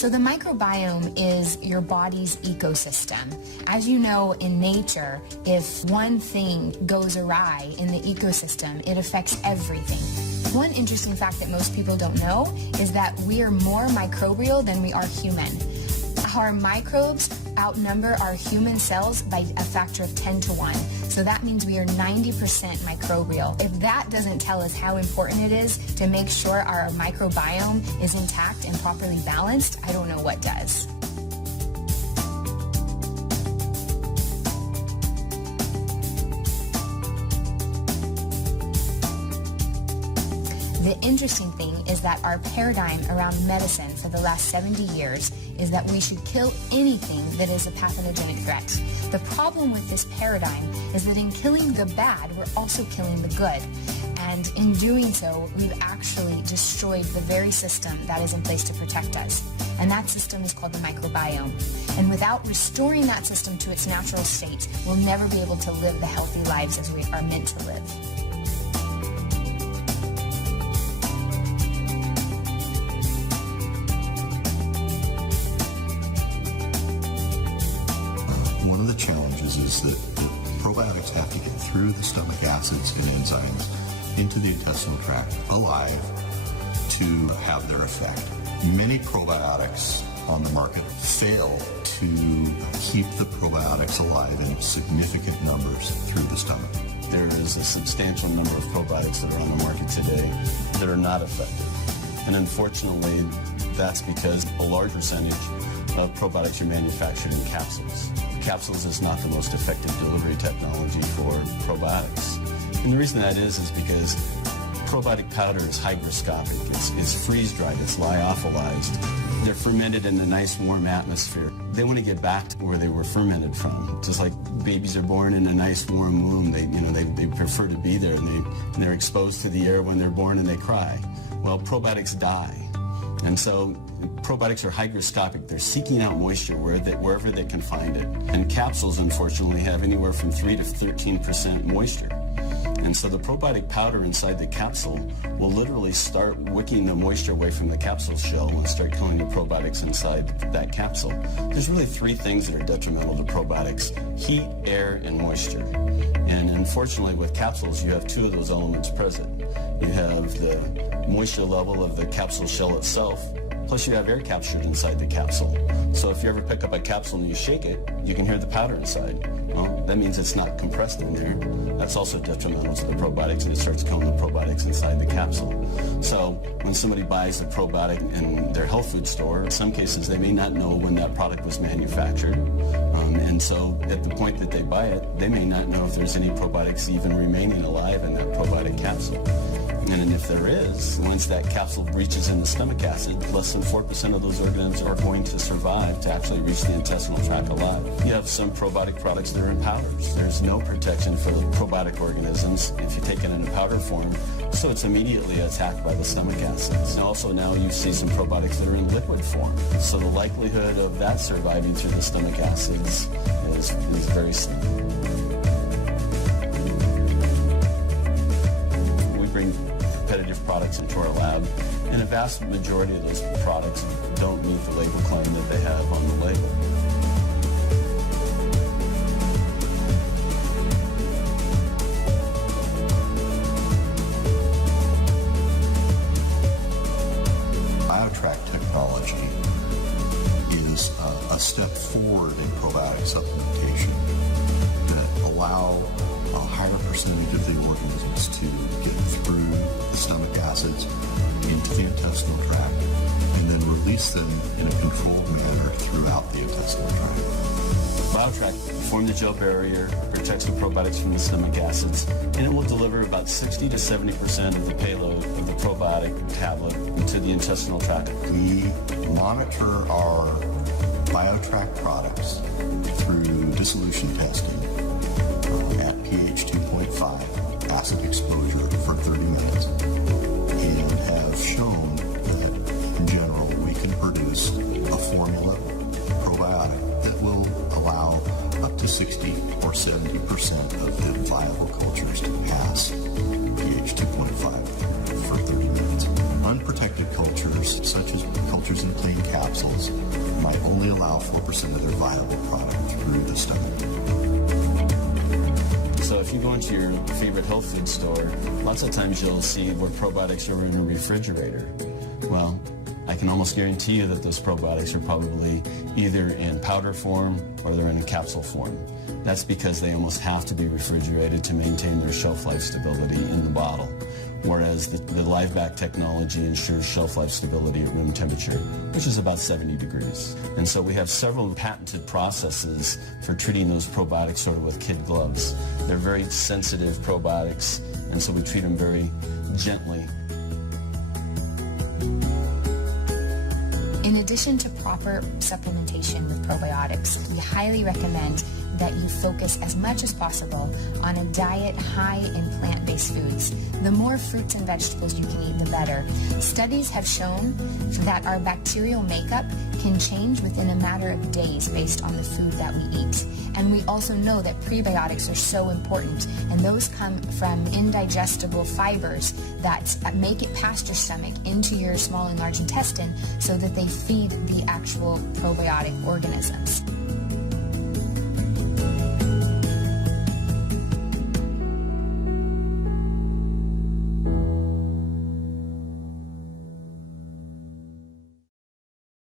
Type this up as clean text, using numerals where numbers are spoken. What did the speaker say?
So the microbiome is your body's ecosystem. As you know, in nature, if one thing goes awry in the ecosystem, it affects everything. One interesting fact that most people don't know is that we are more microbial than we are human. Our microbes outnumber our human cells by a factor of 10 to 1. So that means we are 90% microbial. If that doesn't tell us how important it is to make sure our microbiome is intact and properly balanced, I don't know what does. The interesting thing is that our paradigm around medicine for the last 70 years is that we should kill anything that is a pathogenic threat. The problem with this paradigm is that in killing the bad, we're also killing the good. And in doing so, we've actually destroyed the very system that is in place to protect us. And that system is called the microbiome. And without restoring that system to its natural state, we'll never be able to live the healthy lives as we are meant to live. Challenges is that probiotics have to get through the stomach acids and enzymes into the intestinal tract alive to have their effect. Many probiotics on the market fail to keep the probiotics alive in significant numbers through the stomach. There is a substantial number of probiotics that are on the market today that are not effective. And unfortunately, that's because a large percentage of probiotics are manufactured in capsules. Capsules is not the most effective delivery technology for probiotics. And the reason that is because probiotic powder is hygroscopic. It's freeze-dried. It's lyophilized. They're fermented in a nice warm atmosphere. They want to get back to where they were fermented from. Just like babies are born in a nice warm womb, they prefer to be there, and they're exposed to the air when they're born and they cry. Well, probiotics die. And so probiotics are hygroscopic. They're seeking out moisture wherever they can find it. And capsules, unfortunately, have anywhere from 3 to 13% moisture. And so the probiotic powder inside the capsule will literally start wicking the moisture away from the capsule shell and start killing the probiotics inside that capsule. There's really 3 things that are detrimental to probiotics: heat, air, and moisture. And unfortunately, with capsules, you have 2 of those elements present. You have the moisture level of the capsule shell itself, plus you have air captured inside the capsule. So if you ever pick up a capsule and you shake it, you can hear the powder inside. Well, that means it's not compressed in there. That's also detrimental to the probiotics, and it starts killing the probiotics inside the capsule. So when somebody buys a probiotic in their health food store, in some cases they may not know when that product was manufactured. And so at the point that they buy it, they may not know if there's any probiotics even remaining alive in that probiotic capsule. And if there is, once that capsule breaches in the stomach acid, less than 4% of those organisms are going to survive to actually reach the intestinal tract alive. You have some probiotic products that are in powders. There's no protection for the probiotic organisms if you take it in a powder form, so it's immediately attacked by the stomach acids. And also now you see some probiotics that are in liquid form. So the likelihood of that surviving through the stomach acids is very slim. We bring competitive products into our lab, and a vast majority of those products don't meet the label claim that they have on the label. Biotract technology is a step forward in probiotic supplementation that allow a higher percentage of the organisms to get through the stomach acids into the intestinal tract and then release them in a controlled manner throughout the intestinal tract. Biotract forms the gel barrier, protects the probiotics from the stomach acids, and it will deliver about 60 to 70% of the payload of the probiotic tablet into the intestinal tract. We monitor our Biotract products through dissolution testing at pH 2.5 acid exposure for 30 minutes and have shown that in general we can produce a formula probiotic that will allow up to 60 or 70% of the viable cultures to pass pH 2.5 for 30 minutes. unprotected cultures, such as cultures in plain capsules, might only allow 4% of their viable product through the stomach. So if you go into your favorite health food store, lots of times you'll see where probiotics are in a refrigerator. Well, I can almost guarantee you that those probiotics are probably either in powder form or they're in capsule form. That's because they almost have to be refrigerated to maintain their shelf life stability in the bottle. Whereas the LifeVantage technology ensures shelf life stability at room temperature, which is about 70 degrees. And so we have several patented processes for treating those probiotics sort of with kid gloves. They're very sensitive probiotics, and so we treat them very gently. In addition to proper supplementation with probiotics, we highly recommend that you focus as much as possible on a diet high in plant-based foods. The more fruits and vegetables you can eat, the better. Studies have shown that our bacterial makeup can change within a matter of days based on the food that we eat. And we also know that prebiotics are so important, and those come from indigestible fibers that make it past your stomach into your small and large intestine so that they feed the actual probiotic organisms.